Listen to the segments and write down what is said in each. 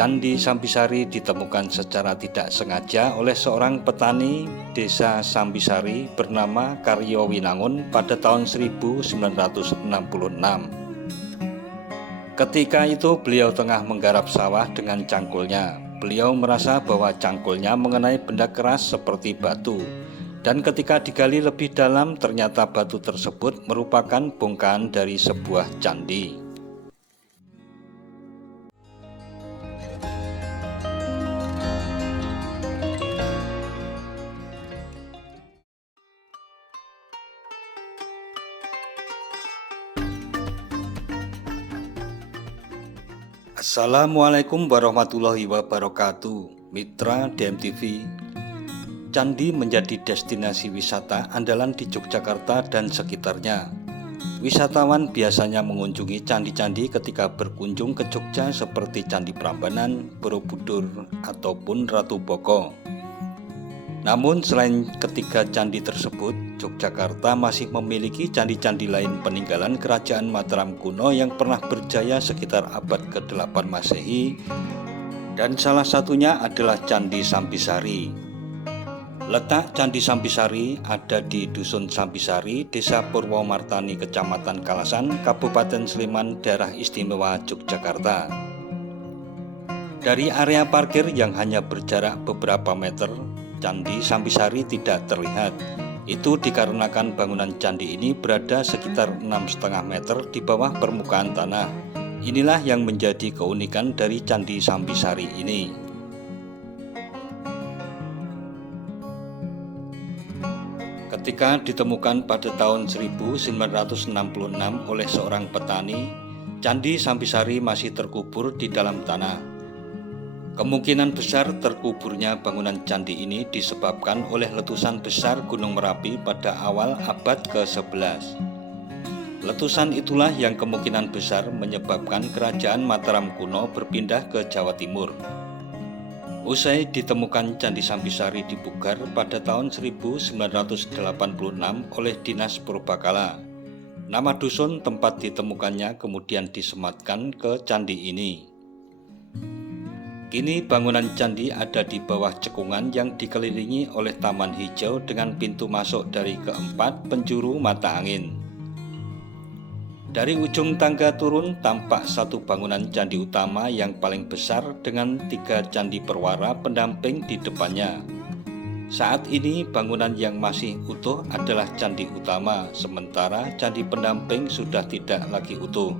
Candi Sambisari ditemukan secara tidak sengaja oleh seorang petani desa Sambisari bernama Karyo Winangun pada tahun 1966. Ketika itu beliau tengah menggarap sawah dengan cangkulnya. Beliau merasa bahwa cangkulnya mengenai benda keras seperti batu. Dan ketika digali lebih dalam, ternyata batu tersebut merupakan bongkahan dari sebuah candi. Assalamualaikum warahmatullahi wabarakatuh. Mitra DMTV. Candi menjadi destinasi wisata andalan di Yogyakarta dan sekitarnya. Wisatawan biasanya mengunjungi candi-candi ketika berkunjung ke Jogja seperti Candi Prambanan, Borobudur, ataupun Ratu Boko. Namun selain ketiga candi tersebut, Yogyakarta masih memiliki candi-candi lain peninggalan kerajaan Mataram kuno yang pernah berjaya sekitar abad ke-8 Masehi, dan salah satunya adalah Candi Sambisari. Letak Candi Sambisari ada di Dusun Sambisari, Desa Purwomartani, Kecamatan Kalasan, Kabupaten Sleman, Daerah Istimewa Yogyakarta. Dari area parkir yang hanya berjarak beberapa meter, Candi Sambisari tidak terlihat. Itu dikarenakan bangunan candi ini berada sekitar 6,5 meter di bawah permukaan tanah. Inilah yang menjadi keunikan dari Candi Sambisari ini. Ketika ditemukan pada tahun 1966 oleh seorang petani, Candi Sambisari masih terkubur di dalam tanah. Kemungkinan besar terkuburnya bangunan candi ini disebabkan oleh letusan besar Gunung Merapi pada awal abad ke-11. Letusan itulah yang kemungkinan besar menyebabkan kerajaan Mataram kuno berpindah ke Jawa Timur. Usai ditemukan Candi Sambisari di Pugar pada tahun 1986 oleh Dinas Purbakala, nama dusun tempat ditemukannya kemudian disematkan ke candi ini. Kini bangunan candi ada di bawah cekungan yang dikelilingi oleh taman hijau dengan pintu masuk dari keempat penjuru mata angin. Dari ujung tangga turun tampak satu bangunan candi utama yang paling besar dengan 3 candi perwara pendamping di depannya. Saat ini bangunan yang masih utuh adalah candi utama, sementara candi pendamping sudah tidak lagi utuh.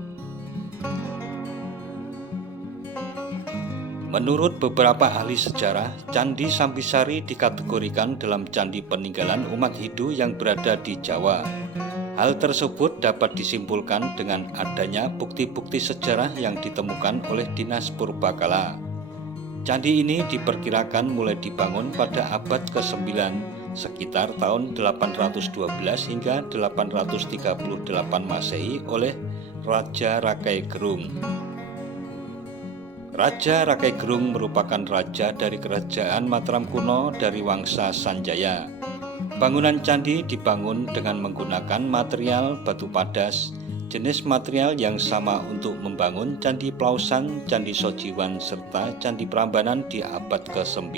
Menurut beberapa ahli sejarah, Candi Sambisari dikategorikan dalam candi peninggalan umat Hindu yang berada di Jawa. Hal tersebut dapat disimpulkan dengan adanya bukti-bukti sejarah yang ditemukan oleh Dinas Purbakala. Candi ini diperkirakan mulai dibangun pada abad ke-9, sekitar tahun 812 hingga 838 Masehi oleh Raja Rakai Gerung. Raja Rakai Gerung merupakan raja dari kerajaan Mataram kuno dari Wangsa Sanjaya. Bangunan candi dibangun dengan menggunakan material batu padas, jenis material yang sama untuk membangun Candi Plausan, Candi Sojiwan, serta Candi Prambanan di abad ke-9.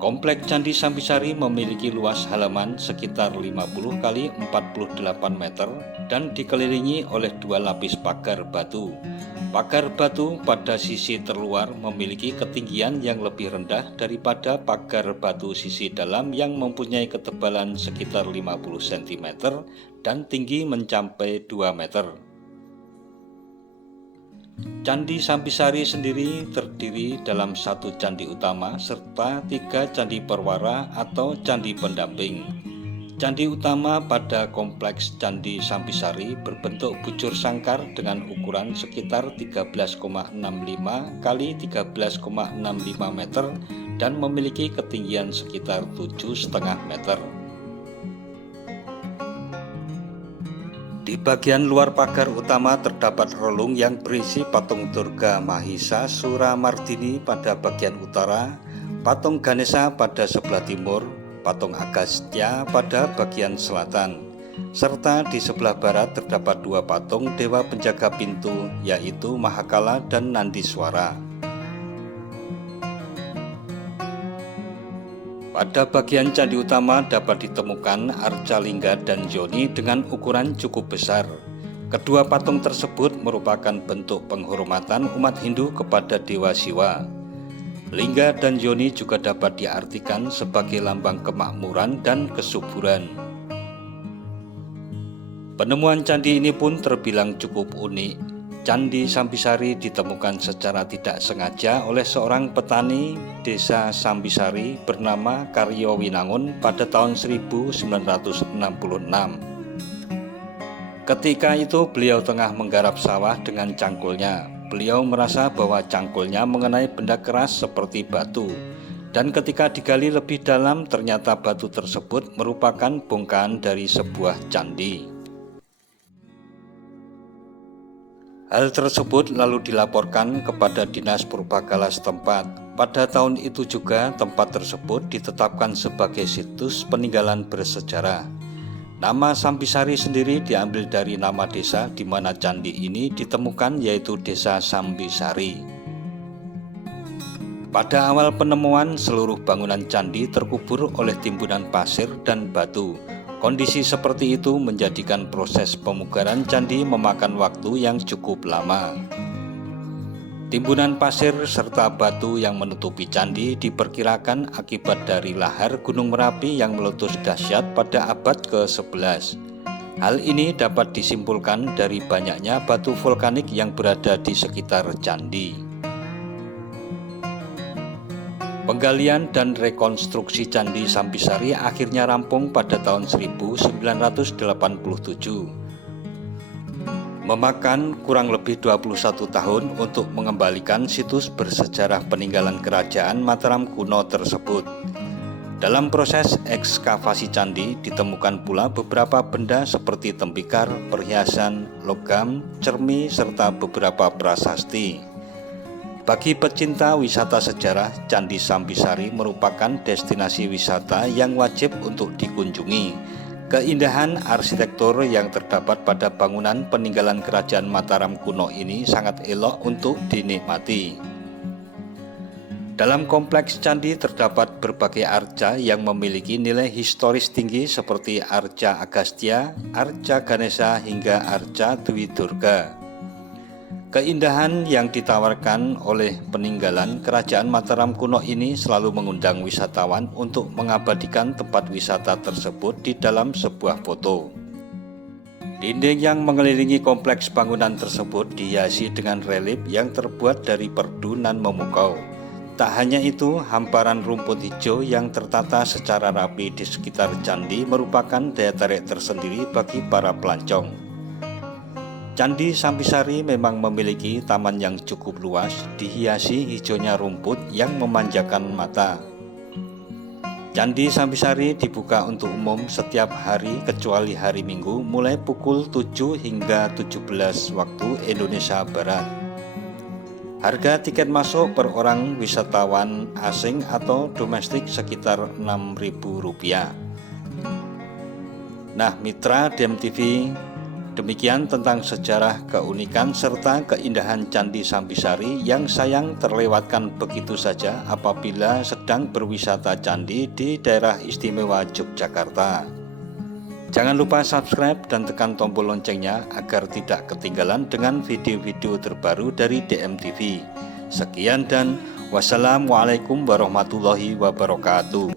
Komplek Candi Sambisari memiliki luas halaman sekitar 50 kali 48 meter dan dikelilingi oleh 2 lapis pagar batu. Pagar batu pada sisi terluar memiliki ketinggian yang lebih rendah daripada pagar batu sisi dalam yang mempunyai ketebalan sekitar 50 cm dan tinggi mencapai 2 meter. Candi Sambisari sendiri terdiri dalam 1 candi utama serta 3 candi perwara atau candi pendamping. Candi utama pada kompleks Candi Sambisari berbentuk bujur sangkar dengan ukuran sekitar 13,65 kali 13,65 meter dan memiliki ketinggian sekitar 7,5 meter. Di bagian luar pagar utama terdapat relung yang berisi patung Durga Mahisa Suramardini pada bagian utara, patung Ganesha pada sebelah timur, patung Agastya pada bagian selatan. serta di sebelah barat terdapat dua patung dewa penjaga pintu, yaitu Mahakala dan Nandiswara. Pada bagian candi utama dapat ditemukan arca lingga dan yoni dengan ukuran cukup besar. Kedua patung tersebut merupakan bentuk penghormatan umat Hindu kepada Dewa Siwa. Lingga dan yoni juga dapat diartikan sebagai lambang kemakmuran dan kesuburan. Penemuan candi ini pun terbilang cukup unik. Candi Sambisari ditemukan secara tidak sengaja oleh seorang petani desa Sambisari bernama Karyo Winangun pada tahun 1966. Ketika itu beliau tengah menggarap sawah dengan cangkulnya. Beliau merasa bahwa cangkulnya mengenai benda keras seperti batu, dan ketika digali lebih dalam ternyata batu tersebut merupakan bongkahan dari sebuah candi. Hal tersebut lalu dilaporkan kepada Dinas Purbakala setempat. Pada tahun itu juga tempat tersebut ditetapkan sebagai situs peninggalan bersejarah. Nama Sambisari sendiri diambil dari nama desa di mana candi ini ditemukan, yaitu Desa Sambisari. Pada awal penemuan, seluruh bangunan candi terkubur oleh timbunan pasir dan batu. Kondisi seperti itu menjadikan proses pemugaran candi memakan waktu yang cukup lama. Timbunan pasir serta batu yang menutupi candi diperkirakan akibat dari lahar Gunung Merapi yang meletus dahsyat pada abad ke-11. Hal ini dapat disimpulkan dari banyaknya batu vulkanik yang berada di sekitar candi. Penggalian dan rekonstruksi Candi Sambisari akhirnya rampung pada tahun 1987. Memakan kurang lebih 21 tahun untuk mengembalikan situs bersejarah peninggalan kerajaan Mataram kuno tersebut. Dalam proses ekskavasi candi ditemukan pula beberapa benda seperti tembikar, perhiasan, logam, cermi, serta beberapa prasasti. Bagi pecinta wisata sejarah, Candi Sambisari merupakan destinasi wisata yang wajib untuk dikunjungi. Keindahan arsitektur yang terdapat pada bangunan peninggalan kerajaan Mataram kuno ini sangat elok untuk dinikmati. Dalam kompleks candi terdapat berbagai arca yang memiliki nilai historis tinggi seperti arca Agastya, arca Ganesha hingga arca Dwi Durga. Keindahan yang ditawarkan oleh peninggalan kerajaan Mataram kuno ini selalu mengundang wisatawan untuk mengabadikan tempat wisata tersebut di dalam sebuah foto. Dinding yang mengelilingi kompleks bangunan tersebut dihiasi dengan relief yang terbuat dari perdu nan memukau. Tak hanya itu, hamparan rumput hijau yang tertata secara rapi di sekitar candi merupakan daya tarik tersendiri bagi para pelancong. Candi Sambisari memang memiliki taman yang cukup luas, dihiasi hijaunya rumput yang memanjakan mata. Candi Sambisari dibuka untuk umum setiap hari kecuali hari Minggu mulai pukul 7 hingga 17 waktu Indonesia Barat. Harga tiket masuk per orang wisatawan asing atau domestik sekitar Rp6.000. Nah, mitra DMTV, demikian tentang sejarah, keunikan, serta keindahan Candi Sambisari yang sayang terlewatkan begitu saja apabila sedang berwisata candi di daerah istimewa Yogyakarta. Jangan lupa subscribe dan tekan tombol loncengnya agar tidak ketinggalan dengan video-video terbaru dari DMTV. Sekian dan wassalamualaikum warahmatullahi wabarakatuh.